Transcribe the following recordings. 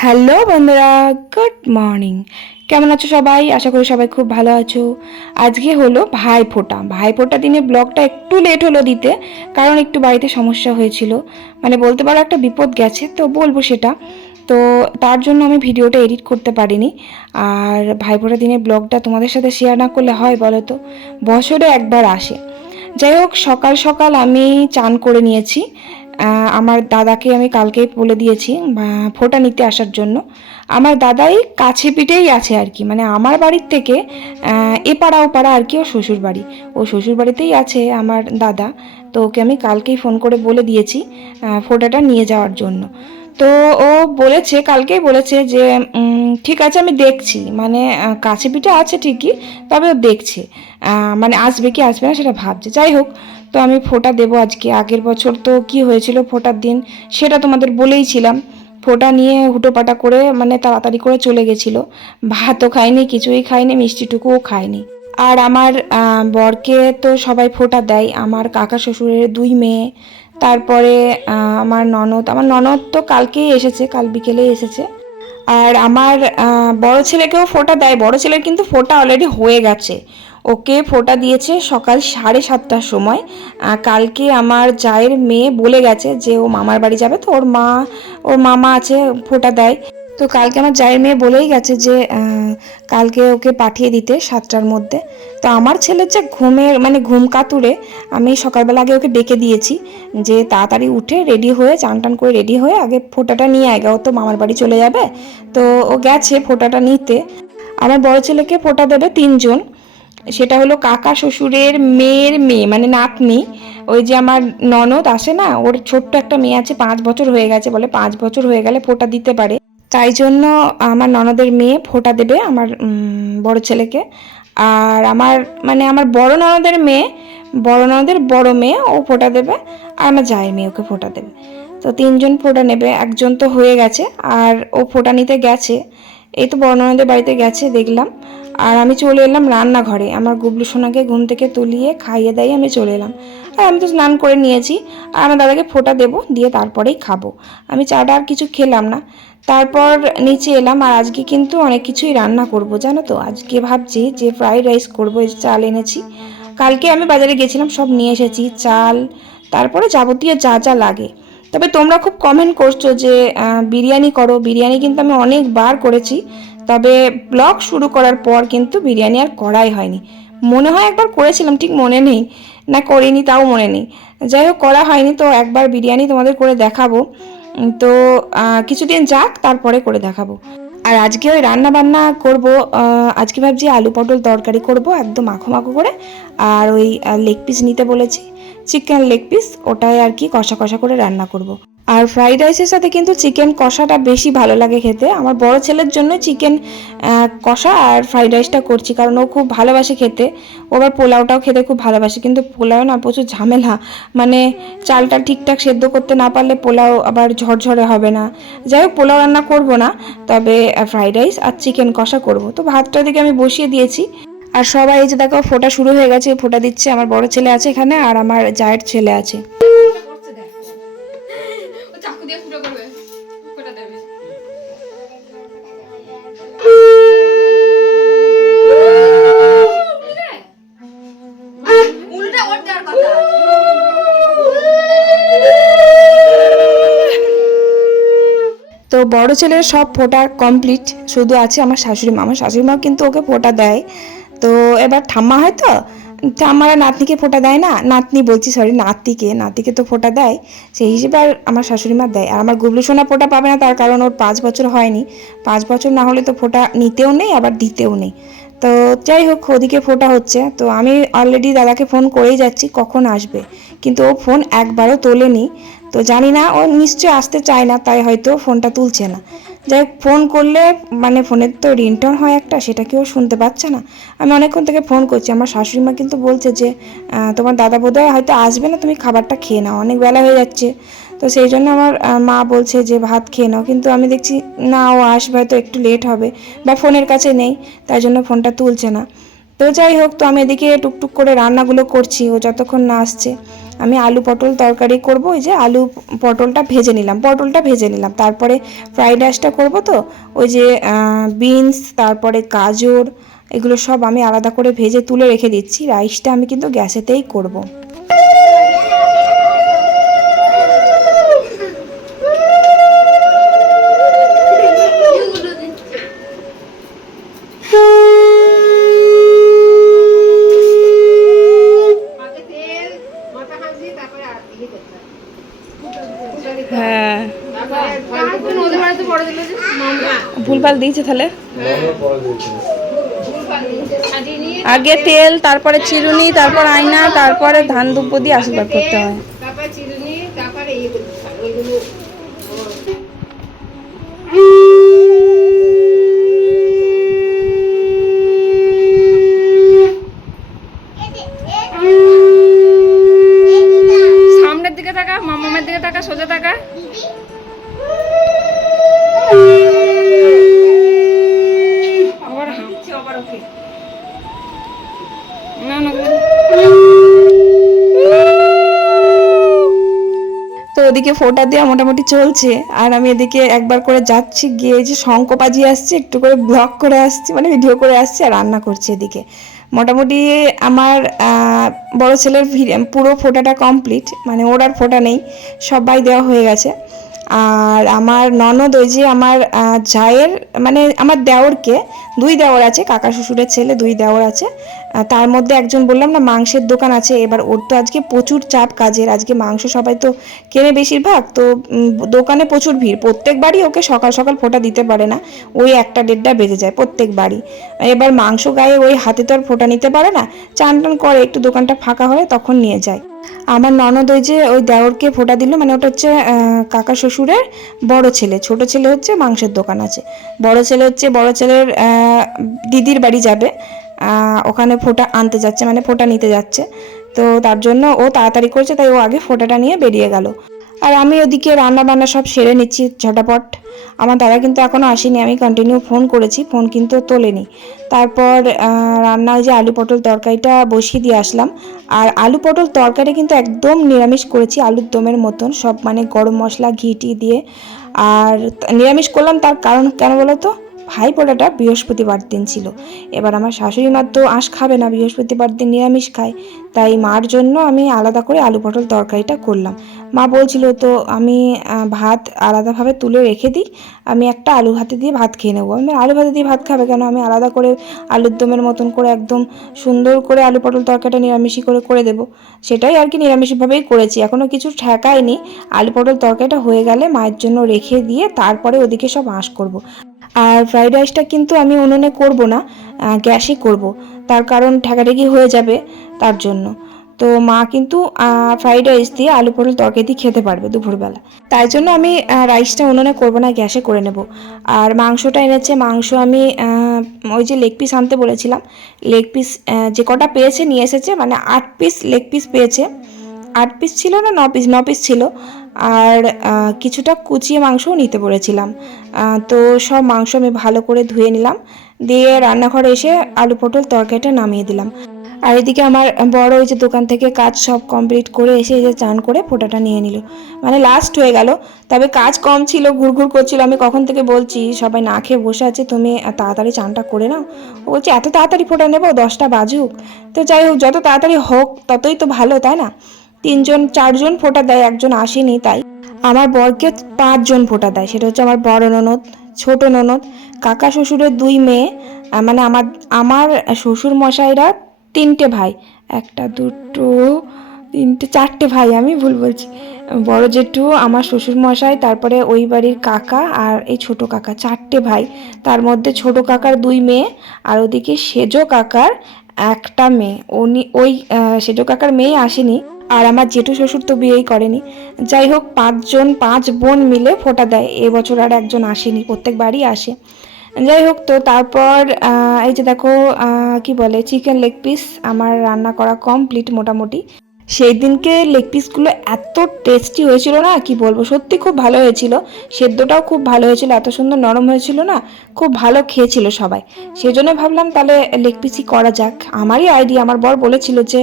Hello বন্ধুরা, good morning. কেমন আছো সবাই? আশা করি সবাই খুব ভালো আছো। আজকে হলো ভাই ফোটা। ভাই ফোটা দিনে ব্লগটা একটু লেট হলো দিতে, কারণ একটু বাড়িতে সমস্যা হয়েছিল। মানে বলতে পারো একটা বিপদ গেছে, তো বলব সেটা। তো তার জন্য আমি ভিডিওটা এডিট করতে পারিনি। আর ভাই ফোটা দিনের ব্লগটা তোমাদের সাথে শেয়ার না করলে হয় বলো তো? বছরে একবার আসে। যাই হোক, সকাল সকাল আমি চান করে নিয়েছি। আমার দাদাকে আমি কালকেই বলে দিয়েছি ফোঁটা নিতে আসার জন্য। আমার দাদাই কাছে পিঠেই আছে আর কি মানে আমার বাড়ির থেকে এপাড়া ওপাড়া আর কি ও শ্বশুর বাড়ি। ও শ্বশুর বাড়িতেই আছে আমার দাদা, তো ওকে আমি কালকেই ফোন করে বলে দিয়েছি ফোঁটাটা নিয়ে যাওয়ার জন্য। তো ও বলেছে, কালকেই বলেছে যে ঠিক আছে আমি দেখছি মানে কাছে পিঠে আছে ঠিকই, তবে ও দেখছে মানে আসবে কি আসবে না সেটা ভাবছে। যাই হোক তো আমি ফোঁটা দেবো আজকে। আগের বছর তো কি হয়েছিল ফোঁটার দিন, সেটা তোমাদের বলেইছিলাম ফোঁটা নিয়ে হুটোপাটা করে মানে তাড়াতাড়ি করে চলে গেছিল। ভাতও খায়নি কিছুই খায়নি মিষ্টিটুকুও খায়নি আর আমার বরকে তো সবাই ফোঁটা দেয়। আমার কাকা শ্বশুরের দুই মেয়ে। তারপরে আমার ননদ। আমার ননদ তো কালকেই এসেছে, কাল বিকেলেই এসেছে। আর আমার বড় ছেলেকেও ফোঁটা দেয়। বড় ছেলের কিন্তু ফোঁটা অলরেডি হয়ে গেছে। ওকে ফোঁটা দিয়েছে সকাল সাড়ে সাতটার সময়। কালকে আমার জায়ের মেয়ে বলে গেছে যে ও মামার বাড়ি যাবে তো ওর মা ওর মামা আছে ফোঁটা দেয়। তো কালকে আমার জায়ের মেয়ে বলেই গেছে যে কালকে ওকে পাঠিয়ে দিতে সাতটার মধ্যে। তো আমার ছেলের যে ঘুমের মানে ঘুম কাতুরে আমি সকালবেলা আগে ওকে ডেকে দিয়েছি যে তাড়াতাড়ি উঠে রেডি হয়ে চান টান করে রেডি হয়ে আগে ফোঁটাটা নিয়ে আয় গা, ও তো মামার বাড়ি চলে যাবে। তো ও গেছে ফোঁটাটা নিতে। আমার বড় ছেলেকে ফোঁটা দেবে তিনজন। সেটা হলো কাকা শ্বশুরের মেয়ের মেয়ে মানে নাতনি। ওই যে আমার ননদ আসে না, ওর ছোট্ট একটা মেয়ে আছে, পাঁচ বছর হয়ে গেছে বলে, পাঁচ বছর হয়ে গেলে ফোঁটা দিতে পারে। তাই জন্য আমার ননদের মেয়ে ফোঁটা দেবে আমার বড় ছেলেকে। আর আমার মানে আমার বড় ননদের মেয়ে, বড় ননদের বড় মেয়ে, ও ফোঁটা দেবে, আর আমার জায়ের মেয়ে ওকে ফোঁটা দেবে। তো তিনজন ফোঁটা নেবে, একজন তো হয়ে গেছে, আর ও ফোঁটা নিতে গেছে। এই তো বড় ননদের বাড়িতে গেছে, দেখলাম। আর আমি চলে এলাম রান্নাঘরে। আমার গুবলু সোনাকে ঘুম থেকে তুলিয়ে খাইয়ে দাইয়ে আমি চলে এলাম। আর আমি তো স্নান করে নিয়েছি। আর আমার দাদাকে ফোঁটা দেবো, দিয়ে তারপরেই খাব। আমি চাটা আর কিছু খেলাম না। তারপর নিচে এলাম আর আজকে কিন্তু অনেক কিছুই রান্না করব, জানো তো? আজকে ভাবছি যে ফ্রাইড রাইস করব চাল এনেছি। কালকে আমি বাজারে গেছিলাম, সব নিয়ে এসেছি, চাল, তারপরে যাবতীয় যা যা লাগে। তবে তোমরা খুব কমেন্ট করছ যে বিরিয়ানি করো। বিরিয়ানি কিন্তু আমি অনেকবার করেছি। তবে ব্লগ শুরু করার পর কিন্তু বিরিয়ানি আর করাই হয়নি। মনে হয় একবার করেছিলাম, ঠিক মনে নেই। না, করিনি, তাও মনে নেই। যাই হোক, করা হয়নি, তো একবার বিরিয়ানি তোমাদের করে দেখাবো। তো কিছুদিন যাক, তারপরে করে দেখাবো। আর আজকে ওই রান্না বান্না করব আজকে ভাবছি আলু পটল তরকারি করব, একদম মাখো মাখো করে। আর ওই লেগ পিস নিতে বলেছি। চিকেন লেগ পিস ওটাই আর কি কষা কষা করে রান্না করব। আর ফ্রাইড রাইসের সাথে কিন্তু চিকেন কষাটা বেশি ভালো লাগে খেতে। আমার বড় ছেলের জন্য চিকেন কষা আর ফ্রাইড রাইসটা করছি, কারণ ও খুব ভালোবাসে খেতে। ও আবার পোলাওটাও খেতে খুব ভালোবাসে, কিন্তু পোলাও না, প্রচুর ঝামেলা। মানে চালটা ঠিকঠাক সেদ্ধ করতে না পারলে পোলাও আবার ঝরঝরে হবে না। যাই হোক, পোলাও রান্না করব না, তবে ফ্রাইড রাইস আর চিকেন কষা করব। তো ভাতটা দিকে আমি বসিয়ে দিয়েছি। আর সবাই এই যে দেখো, ফোটা শুরু হয়ে গেছে, ফোটা দিচ্ছে। আমার বড় ছেলে আছে এখানে আর আমার জায়ের ছেলে আছে। তো বড় ছেলের সব ফোটা কমপ্লিট শুধু আছে আমার শাশুড়ি মা। আমার শাশুড়ি মা কিন্তু ওকে ফোটা দেয়। তো এবার ঠাম্মা হয় তো? ঠাম্মারা নাতনিকে ফোটা দেয় না? নাতনি বলছি সরি নাতিকে। নাতিকে তো ফোটা দেয়। সেই হিসেবে আর আমার শাশুড়ি মা দেয়। আর আমার গুবলু সোনা ফোটা পাবে না, তার কারণ ওর পাঁচ বছর হয়নি। পাঁচ বছর না হলে তো ফোটা নিতেও নেই, আবার দিতেও নেই। তো যাই হোক, ওদিকে ফোটা হচ্ছে। তো আমি অলরেডি দাদাকে ফোন করেই যাচ্ছি, কখন আসবে? কিন্তু ও ফোন একবারও তোলেনি। তো জানি না, ও নিশ্চয়ই আসতে চায় না, তাই হয়তো ফোনটা তুলছে না। যাই ফোন করলে মানে ফোনের তো রিংটোন হয় একটা, সেটা কেউ শুনতে পাচ্ছে না? আমি অনেকক্ষণ থেকে ফোন করছি, আমার শাশুড়ি মা কিন্তু বলছে যে তোমার দাদা বোধহয় হয়তো আসবে না, তুমি খাবারটা খেয়ে নাও, অনেক বেলা হয়ে যাচ্ছে। তো সেই জন্য আমার মা বলছে যে, ভাত খেয়ে নাও, কিন্তু আমি দেখছি না, ও আসবে হয়তো একটু লেট হবে, বা ফোনের কাছে নেই, তাই জন্য ফোনটা তুলছে না। তো যাই হোক, তো আমি এদিকে টুকটুক করে রান্নাগুলো করছি, ও যতক্ষণ না আসছে। আমি আলু পটল তরকারি করব, ওই যে আলু পটলটা ভেজে নিলাম, পটলটা ভেজে নিলাম তারপরে ফ্রাইড রাইসটা করব তো, ওই যে বিনস তারপরে গাজর, এগুলো সব আমি আলাদা করে ভেজে তুলে রেখে দিচ্ছি রাইসটা আমি কিন্তু গ্যাসেতেই করব। ভুলভাল দিয়েছে তাহলে? আগে তেল, তারপরে চিরুনি, তারপর আয়না, তারপরে ধান দুব্ব দিয়ে আশীর্বাদ করতে হয়। তো ওদিকে ফোটা দেওয়া মোটামুটি চলছে। আর আমি এদিকে একবার করে যাচ্ছি, গিয়ে যে শঙ্খ বাজিয়ে আসছি, একটু করে ব্লগ করে আসছি মানে ভিডিও করে আসছি আর রান্না করছি এদিকে। মোটামুটি আমার বড় ছেলের পুরো ফোটাটা কমপ্লিট মানে ওর আর ফোটা নেই, সবাই দেওয়া হয়ে গেছে। আর আমার ননদ, ওই যে আমার জায়ের মানে আমার দেওরকে, দুই দেওর আছে, কাকা শ্বশুরের ছেলে, দুই দেওর আছে। তার মধ্যে একজন বললাম, না, মাংসের দোকান আছে, এবার ওর তো আজকে প্রচুর চাপ কাজের, আজকে মাংস সবাই তো কেনে বেশিরভাগ, তো দোকানে প্রচুর ভিড়, প্রত্যেক বাড়ি ওকে সকাল সকাল ফোঁটা দিতে পারে না, ওই একটা দেড়টা বেজে যায় প্রত্যেক বাড়ি এবার মাংস গায়ে ওই হাতে তো আর ফোঁটা নিতে পারে না, চান টান করে, একটু দোকানটা ফাঁকা হলে তখন নিয়ে যায়। আমার ননদ ওই যে ওই দেওরকে ফোঁটা দিল মানে ওটা হচ্ছে কাকা শ্বশুরের বড় ছেলে, ছোট ছেলে হচ্ছে মাংসের দোকান আছে। বড় ছেলে হচ্ছে, বড় ছেলের দিদির বাড়ি যাবে ওখানে ফোঁটা আনতে যাচ্ছে মানে ফোঁটা নিতে যাচ্ছে। তো তার জন্য ও তাড়াতাড়ি করছে, তাই ও আগে ফোঁটাটা নিয়ে বেরিয়ে গেল। আর আমি ওদিকে রান্না বান্না সব সেরে নিচ্ছি ঝটাপট। আমার দাদা কিন্তু এখনও আসেনি, আমি কন্টিনিউ ফোন করেছি, ফোন কিন্তু তোলেনি। তারপর রান্না যে আলু পটল তরকারিটা বসিয়ে দিয়ে আসলাম। আর আলু পটল তরকারি কিন্তু একদম নিরামিষ করেছি, আলুর দমের মতন, সব মানে গরম মশলা, ঘি টি দিয়ে। আর নিরামিষ করলাম, তার কারণ কেন বলো তো? ভাই পোড়াটা বৃহস্পতিবার দিন ছিল। এবার আমার শাশুড়ি মা তো আঁশ খাবে না, বৃহস্পতিবার দিন নিরামিষ খায়। তাই মার জন্য আমি আলাদা করে আলু পটল তরকারিটা করলাম। মা বলছিল, তো আমি ভাত আলাদাভাবে তুলে রেখে দিই। আমি একটা আলু ভাতে দিয়ে ভাত খেয়ে নেব। আমি আলু ভাতে দিয়ে ভাত খাবে কেন? আমি আলাদা করে আলুর দমের মতন করে একদম সুন্দর করে আলু পটল তরকারিটা নিরামিষই করে করে দেবো। সেটাই আর কি নিরামিষভাবেই করেছি। এখনও কিছু ঠেকায়নি আলু পটল তরকারিটা হয়ে গেলে মায়ের জন্য রেখে দিয়ে তারপরে ওদিকে সব আঁশ করব। আর ফ্রাইড রাইসটা কিন্তু আমি উনুনে করব না আহ, গ্যাসে করব। তার কারণ ঠেকাঠেকি হয়ে যাবে তার জন্য। তো মা কিন্তু ফ্রাইড রাইস দিয়ে আলু পটল তরকারি দিয়ে খেতে পারবে দুপুরবেলা। তাই জন্য আমি রাইসটা উনুনে করব না গ্যাসে করে নেব। আর মাংসটা এনেছে মাংস আমি ওই যে লেগ পিস আনতে বলেছিলাম। লেগ পিস যে কটা পেয়েছে নিয়ে এসেছে মানে আট পিস লেগ পিস পেয়েছে। আট পিস ছিল না ন পিস ন পিস ছিল। আর কিছুটা কুচিয়ে মাংসও নিতে বলেছিলাম। তো সব মাংস আমি ভালো করে ধুয়ে নিলাম। দিয়ে রান্নাঘরে এসে আলু পটল তরকারিটা নামিয়ে দিলাম। আর এদিকে আমার বড় ওই যে দোকান থেকে কাজ সব কমপ্লিট করে এসে এই যে চান করে ফোটাটা নিয়ে নিল। মানে লাস্ট হয়ে গেল। তবে কাজ কম ছিল, ঘুরঘুর করছিল। আমি কখন থেকে বলছি, সবাই না খেয়ে বসে আছে, তুমি তাড়াতাড়ি চানটা করে নাও। ও বলছে, এত তাড়াতাড়ি ফোটা নেব? দশটা বাজুক। তো যাই হোক, যত তাড়াতাড়ি হোক, ততই তো ভালো, তাই না? তিনজন, চারজন ফোঁটা দেয়, একজন আসেনি, তাই। আমার বরকে পাঁচজন ফোঁটা দেয়, সেটা হচ্ছে আমার বড় ননদ, ছোট ননদ, কাকা শ্বশুরের দুই মেয়ে মানে আমার আমার শ্বশুর মশাইরা তিনটে ভাই, একটা, দুটো, তিনটে, চারটে ভাই, আমি ভুল বলছি। বড় জেঠু, আমার শ্বশুর মশাই, তারপরে ওই বাড়ির কাকা আর এই ছোট কাকা, চারটে ভাই। তার মধ্যে ছোট কাকার দুই মেয়ে, আর ওদিকে সেজো কাকার একটা মেয়ে। উনি, ওই সেজো কাকার মেয়ে আসেনি। আর আমার জেঠু শ্বশুর তো বিয়েই করেনি। যাই হোক, পাঁচজন, পাঁচ বোন মিলে ফোটা দেয়। এবছর আর একজন আসেনি, প্রত্যেক বাড়ি আসে। যাই হোক তো, তারপর এই যে দেখো কি বলে চিকেন লেগ পিস আমার রান্না করা কমপ্লিট মোটামুটি। সেই দিনকে লেগ পিসগুলো এত টেস্টি হয়েছিল না? কি বলব? সত্যি খুব ভালো হয়েছিল। সেদ্ধটাও খুব ভালো হয়েছিল। এত সুন্দর নরম হয়েছিল না? খুব ভালো খেয়েছিল সবাই। সেই জন্য ভাবলাম তাহলে লেগ পিসই করা যাক। আমারই আইডিয়া আমার বর বলেছিল যে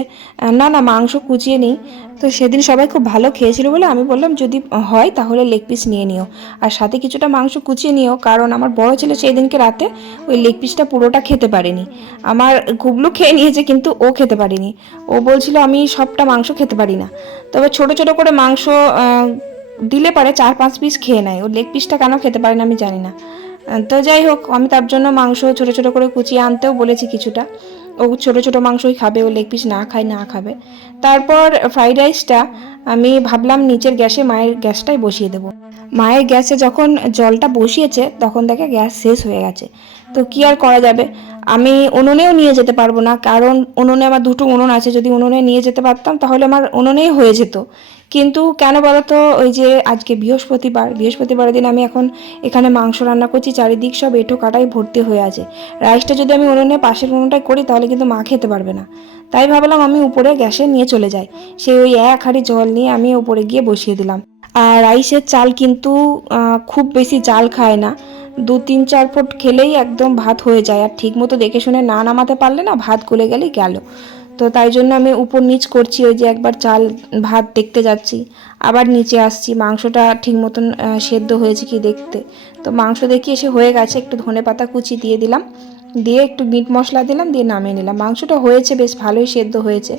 না না, মাংস কুচিয়ে নিই। তো সেদিন সবাই খুব ভালো খেয়েছিল বলে আমি বললাম, যদি হয় তাহলে লেগ পিস নিয়ে নিও। আর সাথে কিছুটা মাংস কুচিয়ে নিও, কারণ আমার বড় ছেলে সেই দিনকে রাতে ওই লেগ পিসটা পুরোটা খেতে পারেনি। আমার গুবলু খেয়ে নিয়েছে, কিন্তু ও খেতে পারেনি। ও বলছিল, আমি সবটা মাংস খেতে পারি না। তবে ছোট ছোট করে মাংস দিলে পারে, চার, পাঁচ পিস খেয়ে নেয়। ও লেগ পিসটা কেন খেতে পারে না আমি জানি না। তো যাই হোক, আমি তার জন্য মাংস ছোট ছোট করে কুচিয়ে আনতেও বলেছি কিছুটা। ও ছোটো ছোটো মাংসই খাবে, ও লেগ পিস না খায়, না খাবে। তারপর ফ্রাইড রাইসটা আমি ভাবলাম নিচের গ্যাসে মায়ের গ্যাসটাই বসিয়ে দেবো। মায়ের গ্যাসে যখন জলটা বসিয়েছে, তখন দেখে গ্যাস শেষ হয়ে গেছে। তো কি আর করা যাবে? আমি উনুনেও নিয়ে যেতে পারব না, কারণ উনুনে আমার দুটো উনুন আছে। যদি উনুনে নিয়ে যেতে পারতাম, তাহলে আমার উনুনেই হয়ে যেত। কিন্তু কেন বলো তো, ওই যে আজকে বৃহস্পতিবার বৃহস্পতিবারের দিন আমি এখন এখানে মাংস রান্না করছি, চারিদিক সব এঁটো কাটাই ভর্তি হয়ে আছে। রাইসটা যদি আমি উনুনে পাশের উনুনটাই করি, তাহলে কিন্তু মা খেতে পারবে না। তাই ভাবলাম আমি উপরে গ্যাসে নিয়ে চলে যাই। সেই ওই এক হাঁড়ি জল নিয়ে আমি উপরে গিয়ে বসিয়ে দিলাম। আর রাইসের চাল কিন্তু খুব বেশি জাল খায় না। দু তিন চার ফুট খেলেই একদম ভাত হয়ে যায়। আর ঠিক মতো দেখে শুনে না নামাতে পারলে না ভাত গলে গেলেই গেল। তো তাই জন্য আমি উপর নিচ করছি, ওই যে একবার চাল ভাত দেখতে যাচ্ছি। আবার নিচে আসছি, মাংসটা ঠিক মতন সেদ্ধ হয়েছে কি দেখতে। তো মাংস দেখি এসে হয়ে গেছে, একটু ধনে পাতা কুচি দিয়ে দিলাম। দিয়ে একটু মিট মশলা দিলাম, দিয়ে নামিয়ে নিলাম। মাংসটা হয়েছে বেশ, ভালোই সেদ্ধ হয়েছে।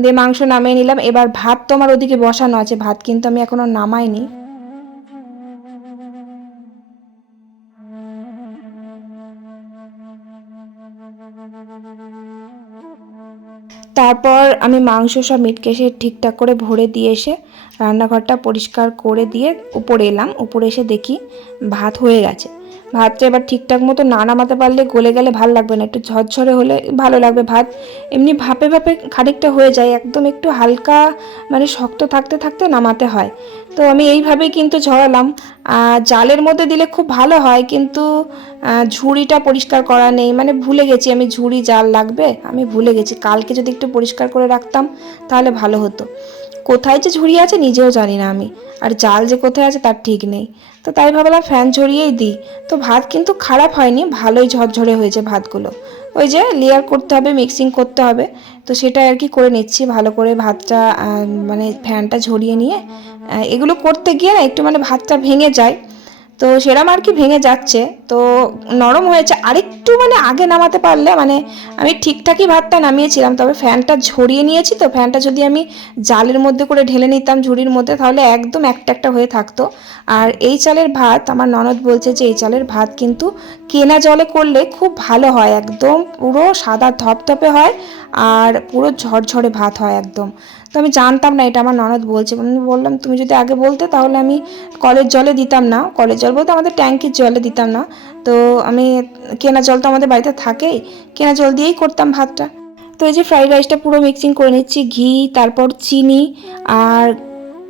দিয়ে মাংস নামিয়ে নিলাম। এবার ভাত তো আমার ওদিকে বসানো আছে, ভাত কিন্তু আমি এখনও নামাইনি। তারপর আমি মাংস সব মিটকেসে ঠিকঠাক করে ভরে দিয়ে এসে রান্নাঘরটা পরিষ্কার করে দিয়ে উপরে এলাম। উপরে এসে দেখি ভাত হয়ে গেছে। ভাতটা এবার ঠিকঠাক মতো না নামাতে পারলে গলে গেলে ভালো লাগবে না। একটু ঝরঝরে হলে ভালো লাগবে ভাত। এমনি ভাপে ভাপে খানিকটা হয়ে যায়, একদম একটু হালকা মানে শক্ত থাকতে থাকতে নামাতে হয়। তো আমি এইভাবেই কিন্তু ঝরালাম। জালের মধ্যে দিলে খুব ভালো হয়, কিন্তু ঝুড়িটা পরিষ্কার করা নেই। মানে ভুলে গেছি আমি ঝুড়ি, জাল লাগবে? আমি ভুলে গেছি। কালকে যদি একটু পরিষ্কার করে রাখতাম, তাহলে ভালো হতো। কোথায় যে ঝুড়ি আছে নিজেও জানি না আমি। আর জাল যে কোথায় আছে তার ঠিক নেই। তো তাই ভাবলাম ফ্যান ঝরিয়েই দিই। তো ভাত কিন্তু খারাপ হয়নি, ভালোই ঝরঝরে হয়েছে ভাতগুলো। ওই যে লেয়ার করতে হবে মিক্সিং করতে হবে। তো সেটা আর কি করে নিচ্ছি, ভালো করে ভাতটা মানে ফ্যানটা ঝরিয়ে নিয়ে। এগুলো করতে গিয়ে না একটু মানে ভাতটা ভেঙে যায়। তো সেরম আর কি ভেঙে যাচ্ছে। তো নরম হয়েছে। আরেকটু মানে আগে নামাতে পারলে মানে আমি ঠিকঠাকই ভাতটা নামিয়েছিলাম, তবে ফ্যানটা ঝরিয়ে নিয়েছি তো। ফ্যানটা যদি আমি জালের মধ্যে করে ঢেলে নিতাম ঝুড়ির মধ্যে, তাহলে একদম একটা একটা হয়ে থাকতো। আর এই চালের ভাত, আমার ননদ বলছে যে এই চালের ভাত কিন্তু কেনা জলে করলে খুব ভালো হয়। একদম পুরো সাদা ধপধপে হয় আর পুরো ঝরঝরে ভাত হয় একদম। তো আমি জানতাম না, এটা আমার ননদ বলছে। আমি বললাম, তুমি যদি আগে বলতে, তাহলে আমি কলের জলে দিতাম না। কলের জল বলতে আমাদের ট্যাঙ্কির জলে দিতাম না। তো আমি, কেনা জল তো আমাদের বাড়িতে থাকেই। কেনা জল দিয়েই করতাম ভাতটা। তো এই যে ফ্রাইড রাইসটা পুরো মিক্সিং করে নিচ্ছি, ঘি, তারপর চিনি, আর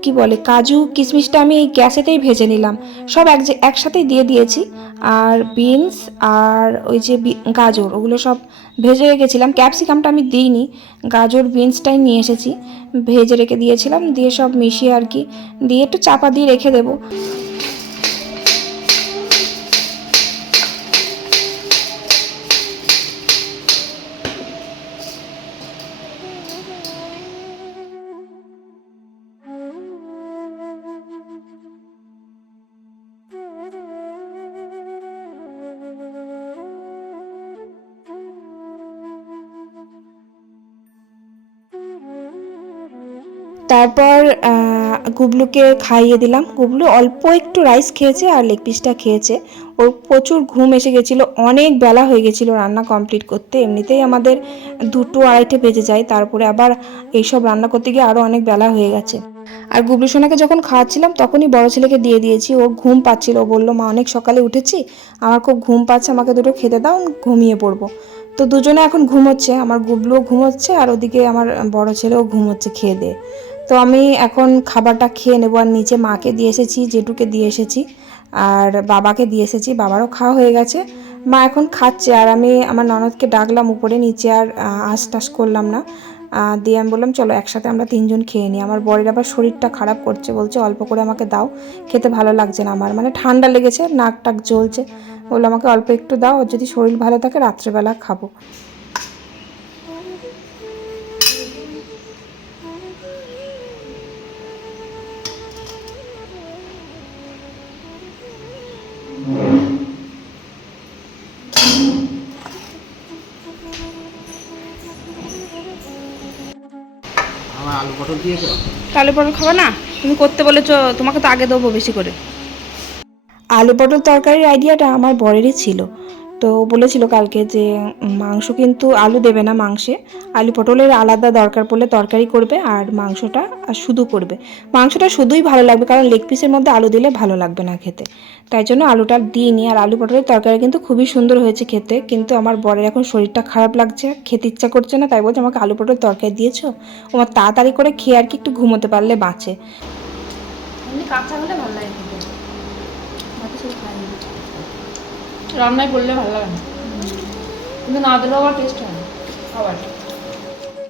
কি বলে, কাজু, কিশমিশটা আমি এই গ্যাসেতেই ভেজে নিলাম। সব এক একসাথেই দিয়ে দিয়েছি। আর বিনস, আর ওই যে গাজর, ওগুলো সব ভেজে রেখেছিলাম। ক্যাপসিকামটা আমি দিইনি, গাজর, বিনসটাই নিয়ে এসেছি। ভেজে রেখে দিয়েছিলাম, দিয়ে সব মিশিয়ে আর কি, দিয়ে একটু চাপা দিয়ে রেখে দেবো। তারপর গুবলুকে খাইয়ে দিলাম। গুবলু অল্প একটু রাইস খেয়েছে আর লেগ পিসটা খেয়েছে। ওর প্রচুর ঘুম এসে গেছিল, অনেক বেলা হয়ে গেছিল রান্না কমপ্লিট করতে। এমনিতেই আমাদের দুটো আড়াইটে বেজে যায়, তারপরে আবার এইসব রান্না করতে গিয়ে আরও অনেক বেলা হয়ে গেছে। আর গুবলু সোনাকে যখন খাওয়াচ্ছিলাম, তখনই বড় ছেলেকে দিয়ে দিয়েছি। ওর ঘুম পাচ্ছিল, ও বলল, মা, অনেক সকালে উঠেছি, আমার খুব ঘুম পাচ্ছে, আমাকে দুটো খেতে দাও ঘুমিয়ে পড়ব। তো দুজনে এখন ঘুমোচ্ছে, আমার গুবলুও ঘুমোচ্ছে আর ওদিকে আমার বড় ছেলেও ঘুমোচ্ছে খেয়ে দিয়ে। তো আমি এখন খাবারটা খেয়ে নেব। আর নিচে মাকে দিয়ে এসেছি, জেঠুকে দিয়ে এসেছি, আর বাবাকে দিয়ে এসেছি। বাবারও খাওয়া হয়ে গেছে। মা এখন খাচ্ছে, আর আমি আমার ননদকে ডাকলাম উপরে নিচে, আর আশ টাস করলাম না। দিয়ে আমি বললাম, চলো একসাথে আমরা তিনজন খেয়ে নিই। আমার বরের আবার শরীরটা খারাপ করছে, বলছে, অল্প করে আমাকে দাও, খেতে ভালো লাগছে না আমার। মানে ঠান্ডা লেগেছে, নাক টাক জ্বলছে। বলল, আমাকে অল্প একটু দাও, যদি শরীর ভালো থাকে, রাত্রেবেলা খাব। আলু পটল দিয়েছ পটল খাবে না? তুমি করতে বলেছ তোমাকে তো আগে দেবো বেশি করে। আলু পটল তরকারির আইডিয়াটা আমার বরেরই ছিল। তো বলেছিল কালকে যে মাংস কিন্তু আলু দেবে না মাংসে। আলু পটলের আলাদা দরকার পড়লে তরকারি করবে আর মাংসটা, আর শুধু করবে। মাংসটা শুধুই ভালো লাগবে কারণ লেগ পিসের মধ্যে আলু দিলে ভালো লাগবে না খেতে। তাই জন্য আলুটা দিইনি আর আলু পটলের তরকারি কিন্তু খুবই সুন্দর হয়েছে খেতে। কিন্তু আমার বরের এখন শরীরটা খারাপ লাগছে, খেতে ইচ্ছা করছে না, তাই বলছে, আমাকে আলু পটল তরকারি দিয়েছ? আমার তাড়াতাড়ি করে খেয়ে আর কি একটু ঘুমোতে পারলে বাঁচে। কাঁচা হলে ভালো লাগে রান্নায় করলে ভালো লাগে কিন্তু না দিলেও আবার টেস্ট হয় খাবার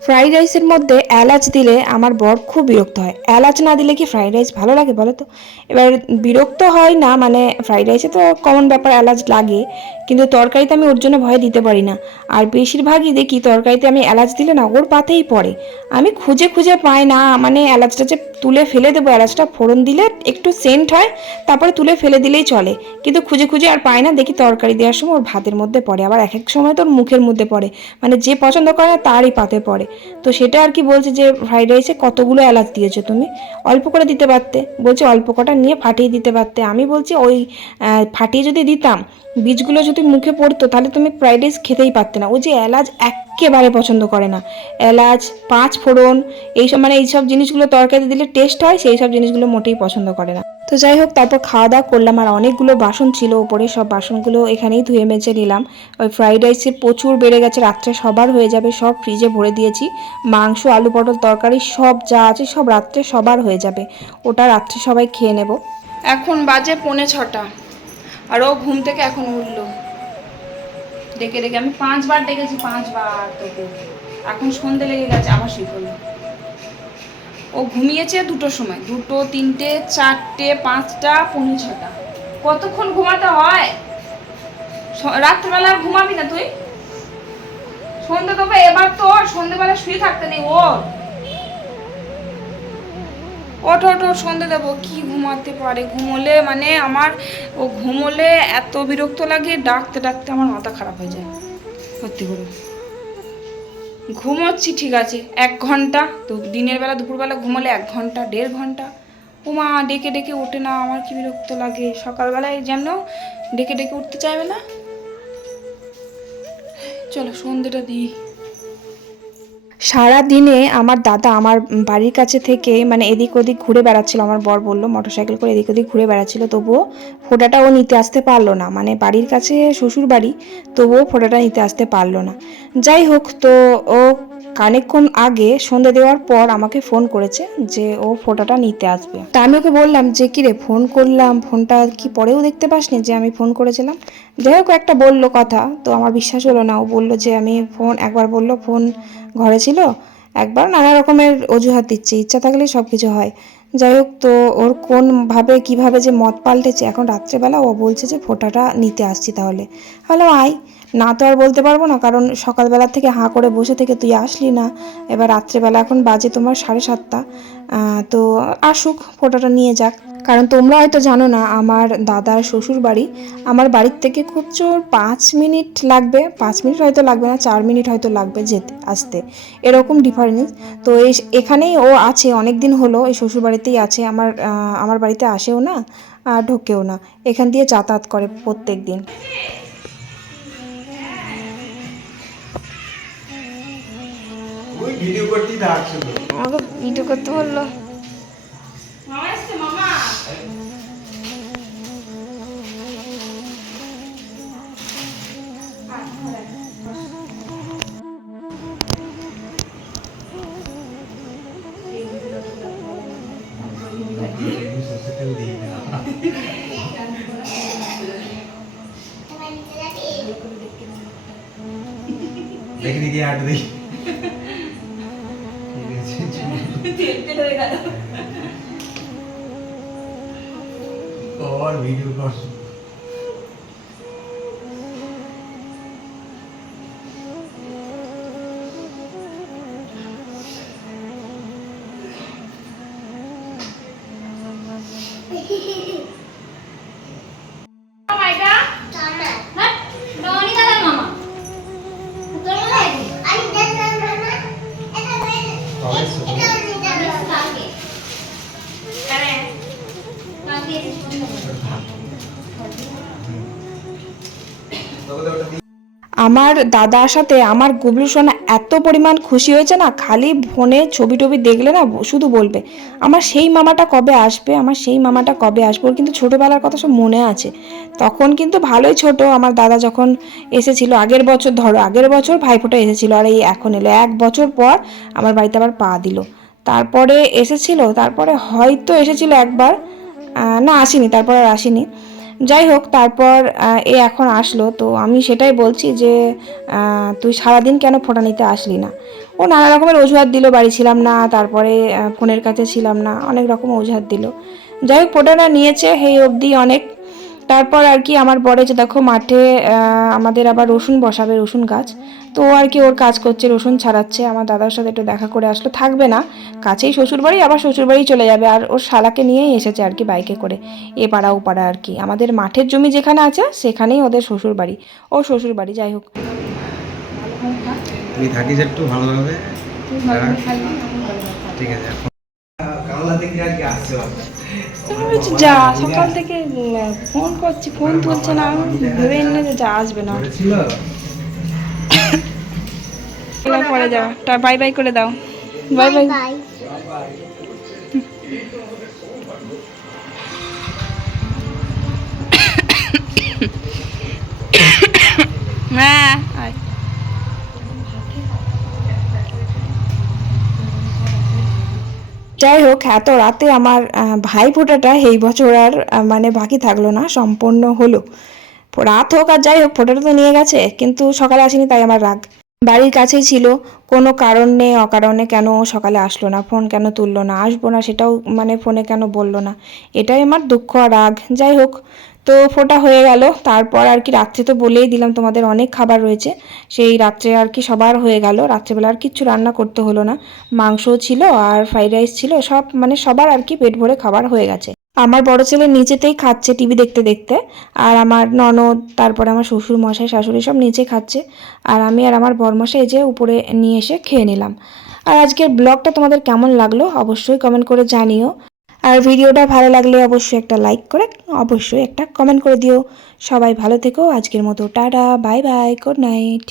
ফ্রাইড রাইসের মধ্যে এলাচ দিলে আমার বর খুব বিরক্ত হয়। এলাচ না দিলে কি ফ্রাইড রাইস ভালো লাগে বলো তো? এবার বিরক্ত হয় না মানে ফ্রাইড রাইসে তো কমন ব্যাপার এলাচ লাগে। কিন্তু তরকারিতে আমি ওর জন্য ভয় দিতে পারি না। আর বেশিরভাগই দেখি তরকারিতে আমি এলাচ দিলে না ওর পাতেই পড়ে। আমি খুঁজে খুঁজে পাই না মানে এলাচটা যে তুলে ফেলে দেবো, এলাচটা ফোড়ন দিলে একটু সেন্ট হয়, তারপরে তুলে ফেলে দিলেই চলে। কিন্তু খুঁজে খুঁজে আর পাই না, দেখি তরকারি দেওয়ার সময় ওর ভাতের মধ্যে পড়ে, আবার এক এক সময় তো ওর মুখের মধ্যে পড়ে। মানে যে পছন্দ করে না তারই পাতে পড়ে। তো সেটা আর কি বলছে যে, ফ্রাইড রাইসে কতগুলো এলাচ দিয়েছ তুমি? অল্প করে দিতে পারতে। বলছে অল্প কটা নিয়ে ফাটিয়ে দিতে পারতে। আমি বলছি ওই ফাটিয়ে যদি দিতাম, বীজগুলো যদি মুখে পড়তো, তাহলে তুমি ফ্রাইড রাইস খেতেই পারতে না। ও যে এলাচ একেবারে পছন্দ করে না। এলাচ, পাঁচ ফোড়ন, এইসব মানে এইসব জিনিসগুলো তরকারিতে দিলে টেস্ট হয় সেই সব জিনিসগুলো মোটেই পছন্দ করে না। তো যাই হোক, তারপর খাওয়া দাওয়া করলাম আর অনেকগুলো বাসন ছিল ওপরে, সব বাসনগুলো এখানেই ধুয়ে মেজে নিলাম। ওই ফ্রাইড রাইসে প্রচুর বেড়ে গেছে, রাত্রে সবার হয়ে যাবে, সব ফ্রিজে ভরে দিয়েছি। মাংস, আলু পটল তরকারি, সব যা আছে সব রাত্রে সবার হয়ে যাবে। ওটা রাত্রে সবাই খেয়ে নেব। এখন বাজে পৌনে ছটা, আর ও ঘুম থেকে এখন উঠল। ডেকে ডেকে, আমি পাঁচবার ডেকেছি, পাঁচবার তোকে এখন সন্ধে লেগে গেছে, আবার শুয়ে পড়ল ও ঘুমিয়েছে দুটোর সময়, দুটো, তিনটে, চারটে, পাঁচটা, পৌনে ছটা। কতক্ষণ ঘুমাতে হয়? রাত্রিবেলা ঘুমাবি না তুই? সন্ধ্যে তবে এবার তো সন্ধ্যেবেলা শুয়ে থাকতে নেই ওর। ওঠ ওঠ, সন্ধে দেবো। কি ঘুমাতে পারে? ঘুমোলে মানে আমার ও ঘুমোলে এত বিরক্ত লাগে ডাকতে ডাকতে আমার মাথা খারাপ হয়ে যায়। সত্যি করে। ঘুমোচ্ছি ঠিক আছে। এক ঘণ্টা তো দিনের বেলা দুপুরবেলা ঘুমোলে এক ঘণ্টা দেড় ঘণ্টা। ও মা ডেকে ডেকে ওঠে না আমার কি বিরক্ত লাগে। সকালবেলায় যেন ডেকে ডেকে উঠতে চাইবে না। চলো সন্ধেটা দিই। সারা দিনে আমার দাদা আমার বাড়ির কাছে থেকে মানে এদিক ওদিক ঘুরে বেড়াচ্ছিল। আমার বর বলল মোটরসাইকেল করে এদিক ওদিক ঘুরে বেড়াচ্ছিল। তবুও ফোটাটা ও নিতে আসতে পারল না। মানে বাড়ির কাছে শ্বশুর বাড়ি, তবুও ফোটাটা নিতে আসতে পারল না। যাই হোক, তো ও খানিকক্ষণ আগে সন্ধে দেওয়ার পর আমাকে ফোন করেছে যে ও ফোটাটা নিতে আসবে। তা আমি ওকে বললাম, যে কি রে ফোন করলাম ফোনটা কি পরেও দেখতে পাসনি যে আমি ফোন করেছিলাম? যাই হোক, একটা বলল কথা। তো আমার বিশ্বাস হলো না। ও বলল যে আমি ফোন একবার বলল ফোন ঘরে ছিল, একবার নানা রকমের অজুহাত দিচ্ছে, ইচ্ছা থাকলে সব কিছু হয়। যাই হোক, তো ওর কোন ভাবে, কীভাবে যে মত পাল্টেছে, এখন রাত্রেবেলা ও বলছে যে ফোটাটা নিতে আসছি তাহলে। হ্যালো আয় না তো আর বলতে পারব না, কারণ সকালবেলা থেকে হাঁ করে বসে থেকে তুই আসলি না। এবার রাত্রেবেলা এখন বাজে তোমার সাড়ে সাতটা। তো আসুক, ফোটাটা নিয়ে যাক। কারণ তোমরা হয়তো জানো না আমার দাদার শ্বশুর বাড়ি আমার বাড়ির থেকে খুব জোর পাঁচ মিনিট লাগবে পাঁচ মিনিট হয়তো লাগবে না চার মিনিট হয়তো লাগবে যেতে আসতে। এরকম ডিফারেন্স তো এই এখানেই ও আছে অনেক দিন হলো এই শ্বশুর বাড়িতেই আছে আমার আমার বাড়িতে আসেও না আর ঢোকেও না। এখান দিয়ে যাতায়াত করে প্রত্যেক দিন ভিডিও করতে বলল। দিয়ে আট দিই। ভিডিও কর। আমার দাদার সাথে আমার গুবলু সোনা এত পরিমাণ খুশি হয়েছে না, খালি ফোনে ছবি টবি দেখলে না শুধু বলবে, আমার সেই মামাটা কবে আসবে? আমার সেই মামাটা কবে আসবে? ওর কিন্তু ছোটোবেলার কথা সব মনে আছে। তখন কিন্তু ভালোই ছোট, আমার দাদা যখন এসেছিল, আগের বছর ধরো, আগের বছর ভাইফোঁটা এসেছিল আর এই এখন এলো। এক বছর পর আমার বাড়িতে আবার পা দিল। তারপরে এসেছিল, তারপরে হয়তো এসেছিল একবার না আসেনি, তারপর আর আসেনি। যাই হোক তারপর এ এখন আসলো। তো আমি সেটাই বলছি যে তুই সারাদিন কেন ফোটা নিতে আসলি না? ও নানা রকমের অজুহাত দিল, বাড়ি ছিলাম না, তারপরে ফোনের কাছে ছিলাম না, অনেক রকম অজুহাত দিল। যাই হোক ফোটাটা নিয়েছে, সেই অবধি অনেক। তারপর আর কি আমার বড় যে দেখো মাঠে আমাদের আবার রসুন বসাবে, রসুন গাছ। তো আর কি ওর কাজ করছে, রসুন ছাড়াচ্ছে। আমার দাদার সাথে একটু দেখা করে আসলো। থাকবে না। কাছেই শ্বশুরবাড়ি, আবার শ্বশুরবাড়ি চলে যাবে। আর ওর শালাকে নিয়েই এসেছে আর কি বাইকে করে। এ পাড়া, ও পাড়া আর কি। আমাদের মাঠের জমি যেখানে আছে, সেখানেই ওদের শ্বশুরবাড়ি। ও শ্বশুরবাড়ি, যাই হোক। তুই থাকিস একটু, ভালোভাবে। ঠিক আছে বাবা। যা সকাল থেকে ফোন করছি ফোন তুলছে না। আমি ভেবে নিলে যে যা আসবে না। পরে যাও। বাই বাই করে দাও। Bye bye. হ্যাঁ আয়। যাই হোক, এত রাতে আমার ভাই ফোটাটা এই বছর আর মানে বাকি থাকল না, সম্পূর্ণ হলো। রাত হোক আর যাই হোক, ফোটাটা তো নিয়ে গেছে, কিন্তু সকালে আসেনি তাই আমার রাগ। বাড়ির কাছেই ছিল, কোনো কারণে, অকারণে কেন সকালে আসলো না, ফোন কেন তুললো না, আসব না সেটাও মানে ফোনে কেন বলল না, এটাই আমার দুঃখ আর রাগ। যাই হোক তো ফোটা হয়ে গেল। তারপর আর কি রাত্রে তো বলেই দিলাম তোমাদের অনেক খাবার রয়েছে। সেই রাত্রে আর কি সবার হয়ে গেল। রাত্রেবেলা আর কিচ্ছু রান্না করতে হলো না। মাংসও ছিল আর ফ্রাইড রাইস ছিল। সব মানে সবার আর কি পেট ভরে খাবার হয়ে গেছে। আমার বড় ছেলে নিচেতেই খাচ্ছে টিভি দেখতে দেখতে। আর আমার ননদ, তারপরে আমার শ্বশুর মশাই, শাশুড়ি সব নিচে খাচ্ছে। আর আমি আর আমার বরমশাই যে উপরে নিয়ে এসে খেয়ে নিলাম। আর আজকের ব্লগটা তোমাদের কেমন লাগল অবশ্যই কমেন্ট করে জানিও। আর ভিডিওটা ভালো লাগলে অবশ্যই একটা লাইক করে, অবশ্যই একটা কমেন্ট করে দিও। সবাই ভালো থেকো, আজকের মতো tata bye bye good night